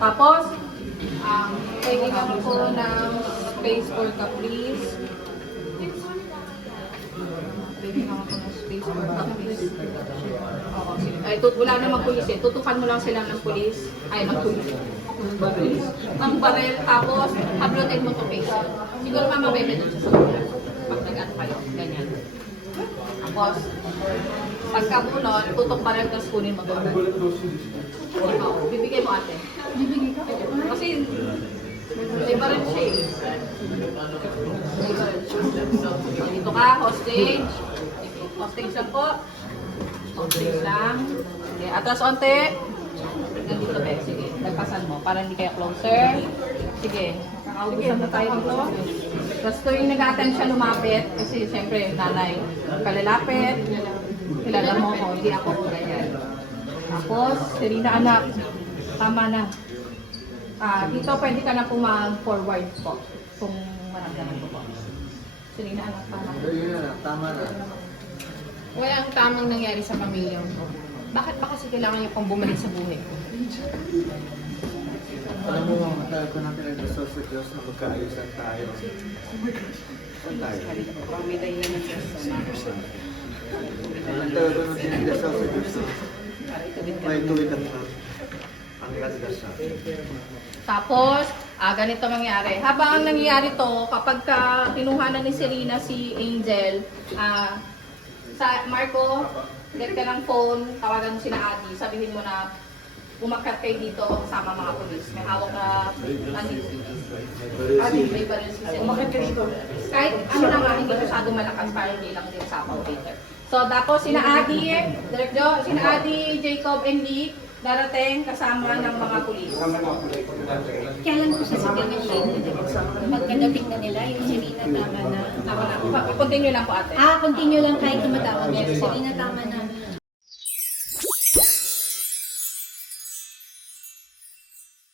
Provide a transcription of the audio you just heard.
Tapos, pwede ka po ng space for Caprice. Pwede ka po ng space for Caprice. Oo, sige. Ay, wala namang pulis eh. Tutukan mo lang sila ng pulis. Ay, ng pulis. Ng barel. Tapos, hablutin mo to face. Siguro mamabebe doon siya sa kulang. Pag nag-ano kayo. Ganyan. Tapos, pagkabunod, tutok barel, tapos kunin mo to. Ikaw, bibigay mo ate. Bibigay ka? Kasi, may baril siya eh. May baril siya. Dito ka, hostage. Hostage lang po. Hostage lang. Sige, atras onte. Nandito tayo. Sige, nagpasan mo para hindi kayo closer. Sige, nakaubusan na tayo dito. Tapos tuwing nag-attend siya lumapit, kasi siyempre nanay, kalalapit. Kilala mo ko, hindi ako ganyan. Tapos, Serena anak, tama na. Dito pwede ka na po mag-forward po kung maramdaman ko po. Serena anak, tama na. Tama na. Walang tamang nangyari sa pamilya mo. Bakit ba kasi kailangan niyo pang bumalik sa buhay ko? Alam mo, matagal ko na pinag-dasal sa Diyos na magkaayusan tayo. Saan tayo? Matagal ko na pinag-dasal sa Diyos na may tuwid at ang dasal. Tapos, ganito mangyari. Habang ang nangyayari to, kapag kinuha na ni Serena si Angel, sa Marco, get ka ng phone, tawagan mo sina Adi, sabihin mo na umakyat kayo dito kasama mga polis. May hawak na Adi, may baril si Serena. Umakyat kayo dito. Kahit ano naman, hindi masyado malakas para hindi lang din sa later. So, tapos sina Adi, Direk Jo, sina Adi, Jacob, and Lee, darating kasama ng mga pulis. Kailan ko siya sa ganyan pagkadating na nila, yung Serena tama na. Tama na. Continue lang po ate. Continue lang kahit tumatawag siya. Serena tama na.